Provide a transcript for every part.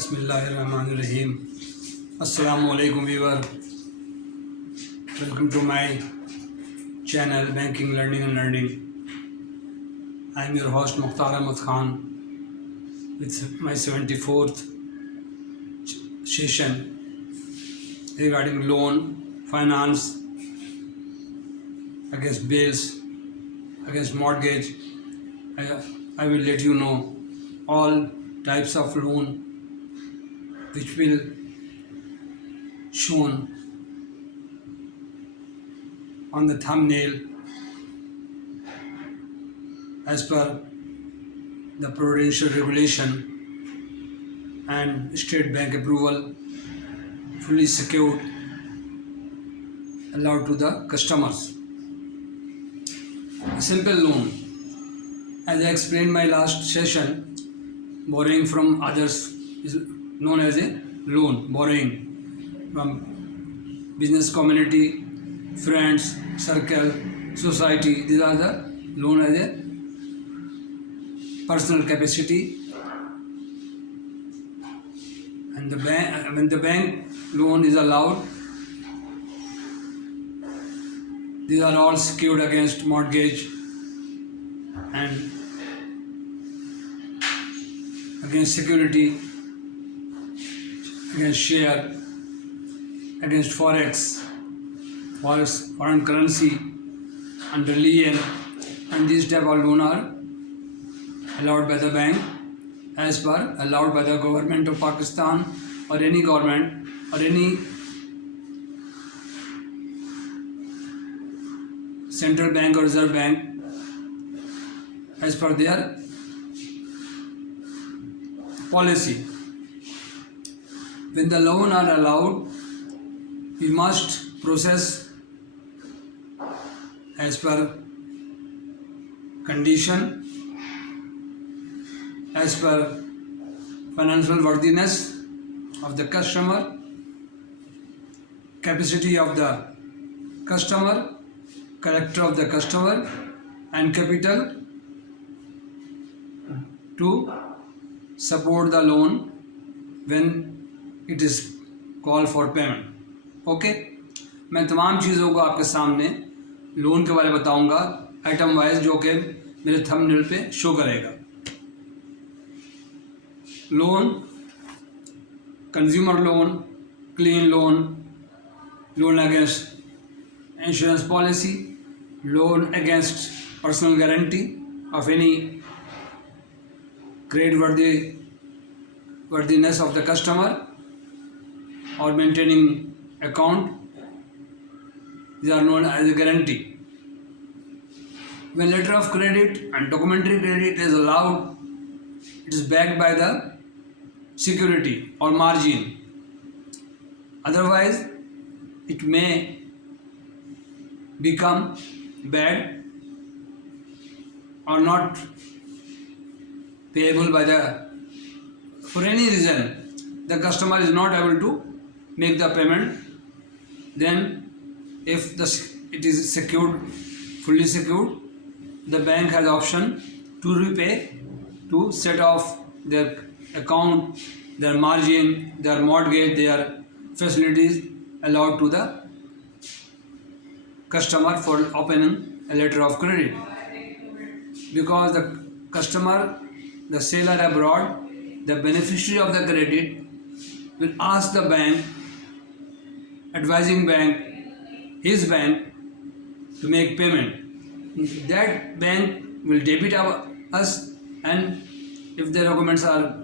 Bismillahirrahmanirrahim. Assalamu alaikum viewer. Welcome to my channel Banking Learning and Learning. I am your host Mukhtar Ahmed Khan with my 74th session regarding loan, finance, against bills, against mortgage. I will let you know all types of loan which will shown on the thumbnail as per the Prudential Regulation and State Bank approval, fully secured, allowed to the customers. A simple loan, as I explained in my last session, borrowing from others is known as a loan. Borrowing from business community, friends, circle, society, these are the loan as a personal capacity. And when the bank loan is allowed, these are all secured against mortgage and against security, against share, against Forex, foreign currency, under lien, and these type of loan are allowed by the bank as per allowed by the government of Pakistan or any government or any central bank or reserve bank as per their policy. When the loan are allowed, we must process as per condition, as per financial worthiness of the customer, capacity of the customer, character of the customer, and capital to support the loan when it is call for payment. Okay, मैं तमाम चीज़ों को आपके सामने loan के बारे में बताऊंगा आइटम वाइज, जो कि मेरे थंबनेल पे शो करेगा. Loan, consumer loan, clean loan, loan against insurance policy, loan against personal guarantee of any credit worthiness of the customer or maintaining account, these are known as a guarantee. When letter of credit and documentary credit is allowed, it is backed by the security or margin. Otherwise, it may become bad or not payable by for any reason. The customer is not able to make the payment. Then, if it is secured, fully secured, the bank has option to repay, to set off their account, their margin, their mortgage, their facilities allowed to the customer for opening a letter of credit. Because the customer, the seller abroad, the beneficiary of the credit will ask the bank, advising bank, his bank, to make payment. That bank will debit us, and if the documents are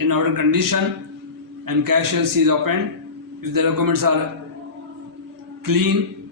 in order condition and cash LC is opened, if the documents are clean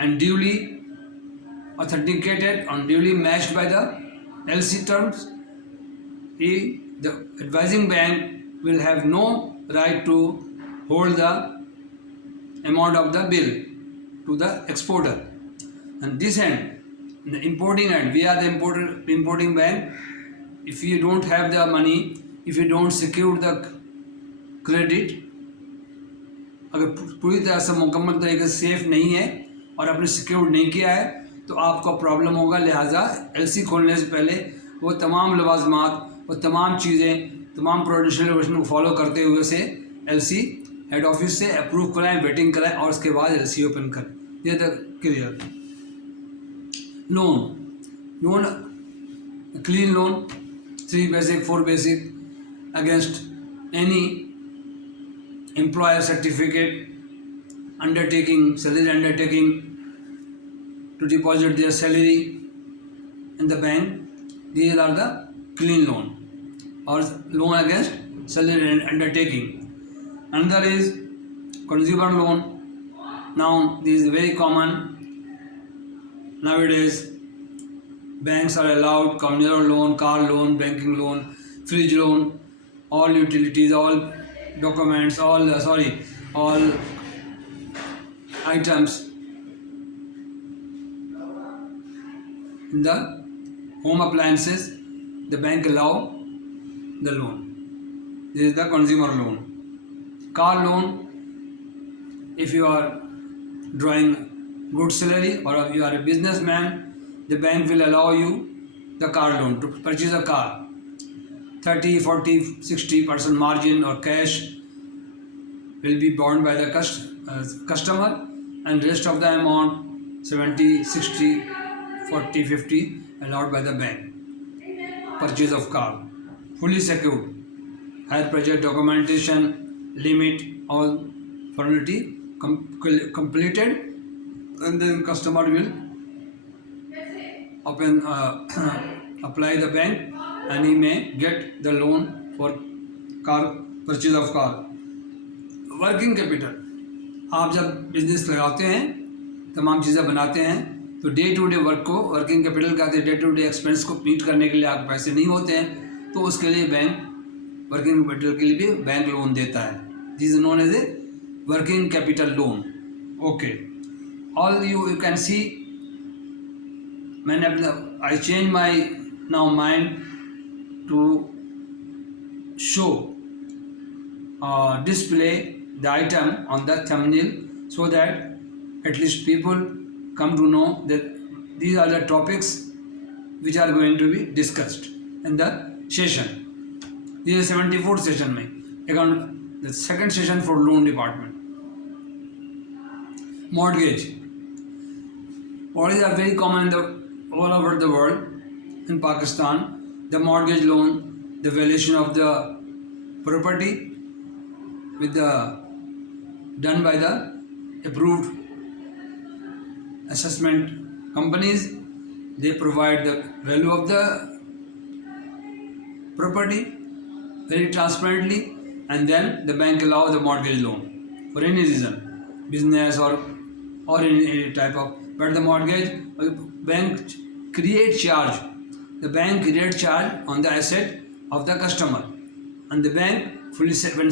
and duly authenticated and duly matched by the LC terms, the advising bank will have no right to hold the amount of the bill to the exporter. And this end, the importing end, we are the importing bank. If you don't have the money, if you don't secure the credit, अगर पूरी तरह से मुकम्मल तरीके से safe नहीं है और आपने सिक्योर नहीं किया है, तो आपको प्रॉब्लम होगा. लिहाजा एलसी खोलने से पहले वो तमाम लवाजमात, वो तमाम चीज़ें तमाम प्रोडेंशियल रेगुलेशन को फॉलो करते हुए से एलसी हेड ऑफिस से अप्रूव कराएं, वेटिंग कराएं और उसके बाद एलसी ओपन करें. ये the clear. Loan clean loan 3 basic 4 basic against any employer certificate undertaking, salary undertaking to deposit their salary in the bank. These are the clean loan or loan against salary undertaking. Another is consumer loan. Now this is very common nowadays. Banks are allowed communal loan, car loan, banking loan, fridge loan, all utilities, all documents, all items in the home appliances, the bank allow the loan. This is the consumer loan. Car loan, if you are drawing good salary or if you are a businessman, the bank will allow you the car loan to purchase a car. 30, 40, 60% margin or cash will be borne by the customer, and rest of the amount 70, 60, 40, 50 allowed by the bank. Purchase of car, fully secured, higher pressure documentation, limit, all formality completed, and then customer will apply the bank and he may get the loan for car, purchase of car. Working capital, आप जब business लगाते हैं, तमाम चीज़ें बनाते हैं, तो day to day work को वर्किंग कैपिटल कहते हैं. डे टू डे एक्सपेंस को मीट करने के लिए आप पैसे नहीं होते हैं, तो उसके लिए बैंक वर्किंग कैपिटल के लिए भी बैंक लोन देता है. This is known as a working capital loan. Okay, all you can see मैंने अपना I change my now mind to show display the item on the thumbnail so that at least people come to know that these are the topics which are going to be discussed in the session. This is 74th session mein. Again, the second session for loan department. Mortgage. Mortgages are very common in all over the world. In Pakistan, the mortgage loan, the valuation of the property with the done by the approved assessment companies. They provide the value of the property very transparently, and then the bank allow the mortgage loan for any reason, business or any type of. But the mortgage bank create charge. The bank create charge on the asset of the customer, and the bank fully when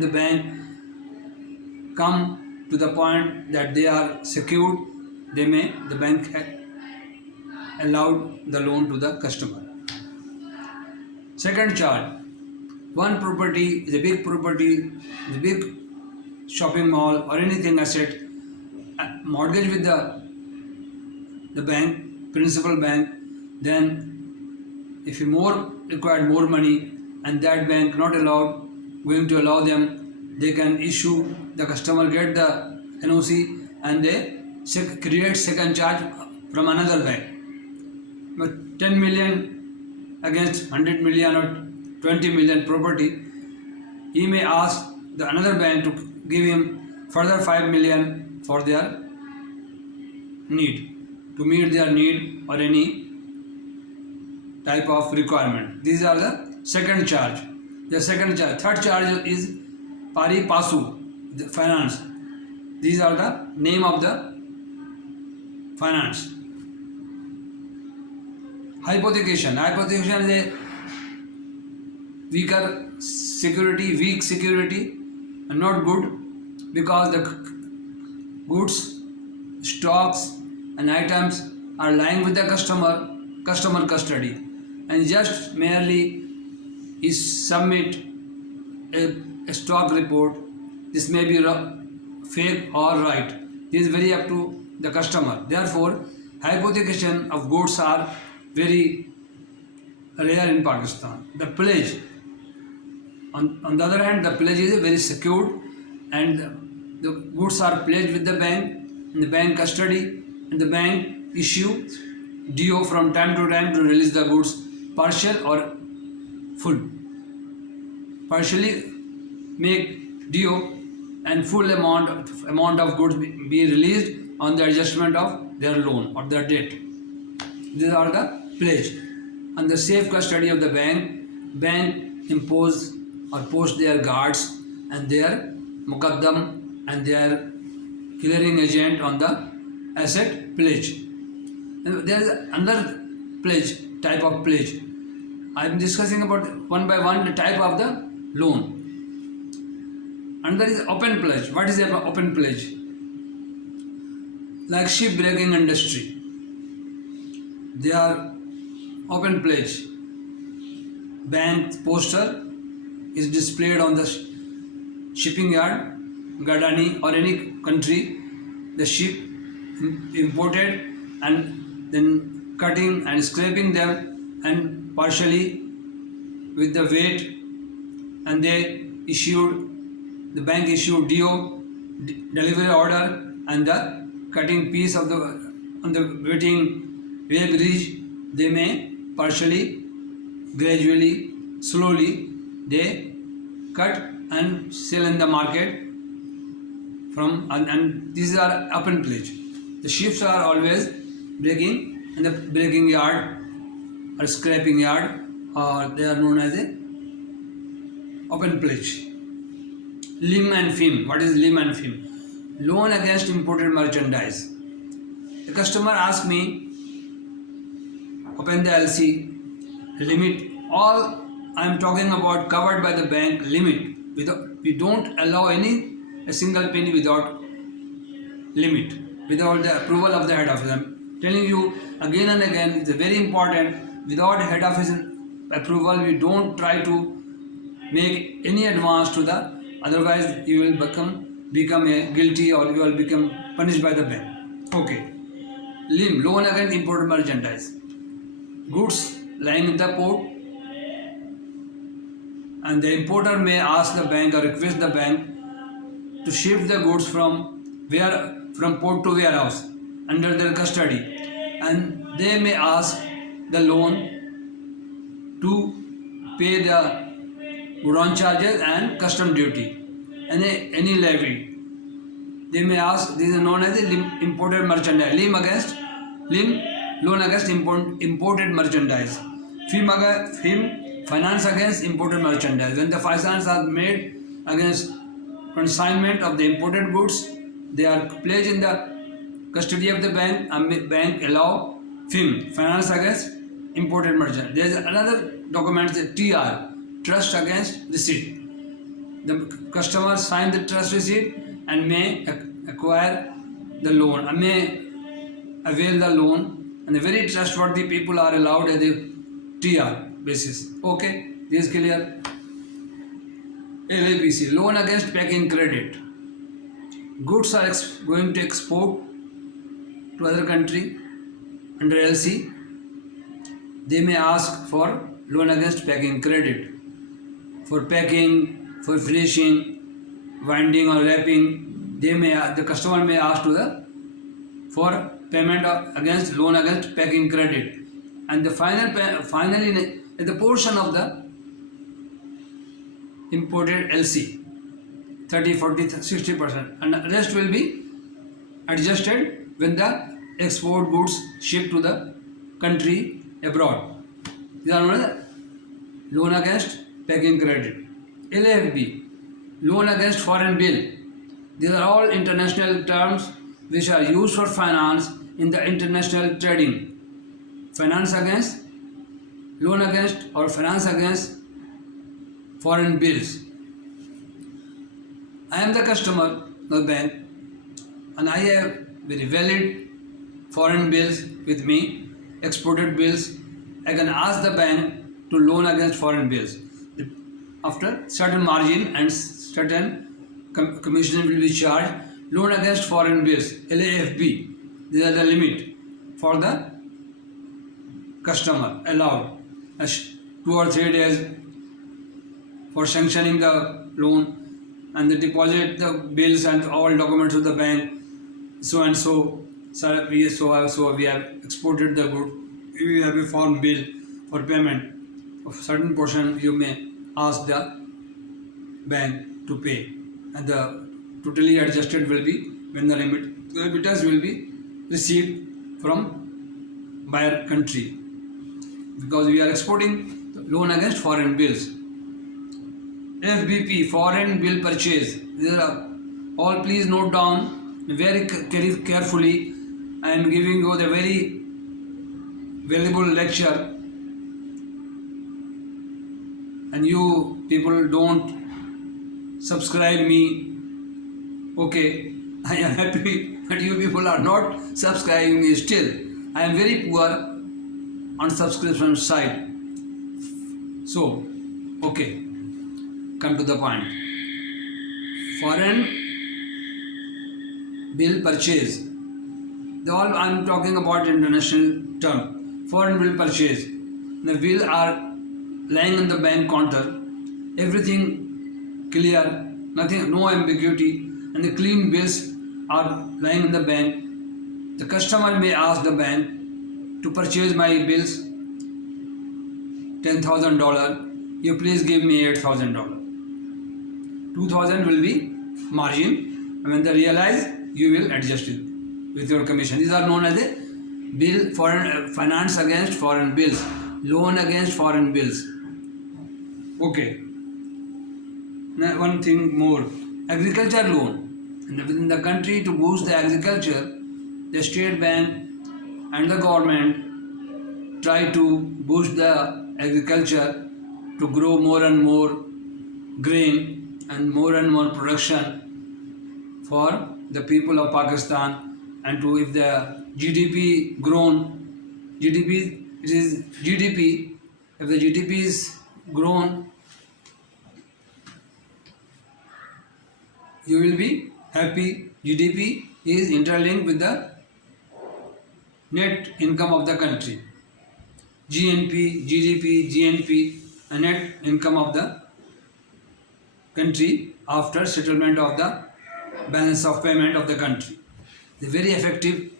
the bank come to the point that they are secured, the bank allowed the loan to the customer. Second charge, one property is a big property, the big shopping mall or anything asset, mortgage with the bank, principal bank. Then if you required more money, and that bank not going to allow them, they can issue, the customer get the NOC and they create second charge from another bank. But 10 million against 100 million or 20 million property, he may ask the another bank to give him further 5 million for their need, to meet their need or any type of requirement. These are the second charge. The second charge. Third charge is Pari-Pasu, the finance. These are the name of the finance. Hypothecation. Hypothecation is a weak security and not good, because the goods, stocks and items are lying with the customer custody, and just merely is submit a stock report. This may be fake or right. This is very up to the customer. Therefore, hypothecation of goods are very rare in Pakistan. The pledge, on the other hand, the pledge is very secured, and the goods are pledged with the bank, in the bank custody, and the bank issue DO from time to time to release the goods, partial or full. Partially make DO and full amount of goods be released on the adjustment of their loan or their debt. These are the pledge. And the safe custody of the bank impose or post their guards and their muqaddam and their clearing agent on the asset pledge. And there is another pledge, type of pledge. I am discussing about one by one the type of the loan. And there is open pledge. What is the open pledge? Like shipbreaking industry, they are open pledge. Bank poster is displayed on the shipping yard, Gadani or any country. The ship imported and then cutting and scraping them and partially with the weight, and the bank issued DO, delivery order, and the cutting piece of on the waiting weighbridge. They may partially, gradually, slowly they cut and sell in the market and these are open pledge. The ships are always breaking in the breaking yard or scraping yard, or they are known as a open pledge. Lim and FIM. What is lim and FIM? Loan against imported merchandise. The customer asked me, open the LC, limit, all I am talking about covered by the bank limit. We don't allow a single penny without limit, without the approval of the head office. I am telling you again and again, it's very important. Without head office approval, we don't try to make any advance to the, otherwise you will become a guilty or you will become punished by the bank. Okay. Lim, loan against imported merchandise. Goods lying in the port, and the importer may ask the bank or request the bank to shift the goods from port to warehouse under their custody, and they may ask the loan to pay the godown charges and custom duty and any levy. They may ask, this is known as the imported merchandise. Lim, loan against imported merchandise. FIM, finance against imported merchandise. When the finance are made against consignment of the imported goods, they are pledged in the custody of the bank, and bank allow FIM, finance against imported merchandise. There is another document, the TR, trust against receipt. The customer sign the trust receipt and may acquire the loan, and may avail the loan, and the very trustworthy people are allowed at the TR basis. Okay, this is clear. LAPC, loan against packing credit. Goods are going to export to other country under LC. They may ask for loan against packing credit. For packing, for finishing, winding or wrapping, the customer may ask for payment against loan against packing credit, and the finally the portion of the imported LC 30, 40, 60%, and the rest will be adjusted when the export goods shipped to the country abroad. These are known as loan against packing credit. LAFB, loan against foreign bill. These are all international terms which are used for finance in the international trading. Finance against, loan against, or finance against foreign bills. I am the customer of the bank and I have very valid foreign bills with me, exported bills. I can ask the bank to loan against foreign bills. After certain margin and certain commission will be charged. Loan against foreign bills, LAFB, these are the limit for the customer allowed. 2 or 3 days for sanctioning the loan, and they deposit the bills and all documents of the bank. So and so, sir, we have exported the good. We have a form bill for payment of certain portion. You may ask the bank to pay, and the totally adjusted will be when the remittance will be received from buyer country, because we are exporting loan against foreign bills. FBP, foreign bill purchase. These are all, please note down very carefully. I am giving you the very valuable lecture, and you people don't subscribe me. Okay, I am happy that you people are not subscribing me still. I am very poor on subscription side. So, okay, come to the point. Foreign bill purchase. I am talking about international term. Foreign bill purchase. The bill are lying on the bank counter. Everything clear, nothing, no ambiguity, and the clean bills are lying in the bank. The customer may ask the bank to purchase my bills $10,000. You please give me $8,000. 2,000 will be margin, and when they realize, you will adjust it with your commission. These are known as a bill foreign finance against foreign bills, loan against foreign bills. Okay. Now one thing more, agriculture loan. And within the country, to boost the agriculture, the state bank and the government try to boost the agriculture to grow more and more grain and more production for the people of Pakistan, and to, if the GDP grown, GDP, it is GDP, if the GDP is grown, you will be happy. GDP is interlinked with the net income of the country. GNP, GDP, GNP, a net income of the country after settlement of the balance of payment of the country. The very effective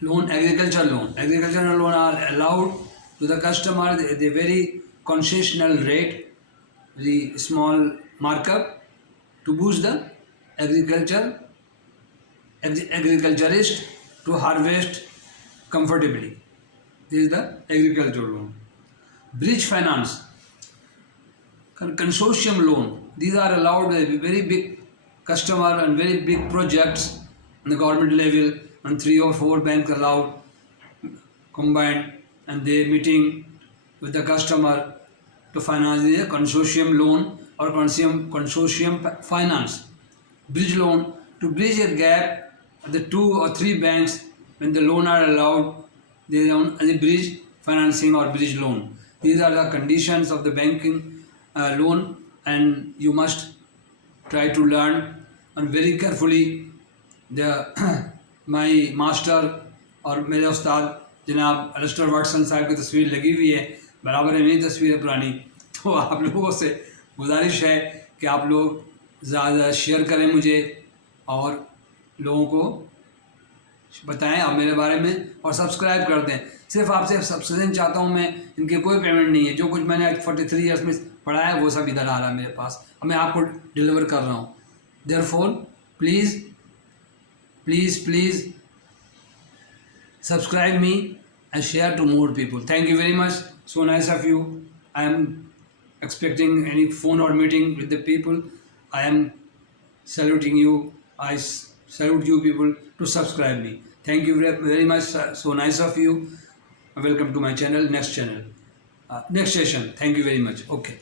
loan, agriculture loan. Agricultural loan are allowed to the customer the very concessional rate, the small markup, to boost the agriculturist to harvest comfortably. This is the agricultural loan. Bridge finance, consortium loan. These are allowed by very big customer and very big projects on the government level, and 3 or 4 banks allowed combined, and they meeting with the customer to finance the consortium loan or consortium finance. Bridge loan, to bridge a gap of the 2 or 3 banks when the loan are allowed, they own the bridge financing or bridge loan. These are the conditions of the banking loan, and you must try to learn and very carefully. The my master और मेरे उस्ताद जनाब अलिस्टर Watson साहब की तस्वीर लगी हुई है, बराबर है मेरी तस्वीर है पुरानी। तो आप लोगों से गुजारिश है कि आप लोग ज़्यादा शेयर करें मुझे और लोगों को बताएं आप मेरे बारे में, और सब्सक्राइब कर दें। सिर्फ आपसे सब्सक्रिप्शन चाहता हूं मैं, इनके कोई पेमेंट नहीं है। जो कुछ मैंने 43 ईयर्स में पढ़ा है वो सब इधर आ रहा है मेरे पास, और मैं आपको डिलीवर कर रहा हूँ। Therefore please subscribe me and share to more people. Thank you very much. So nice of you. I am expecting any phone or meeting with the people. I am saluting you. I salute you people to subscribe me. Thank you very much. So nice of you. Welcome to my channel. Next session. Thank you very much. Okay.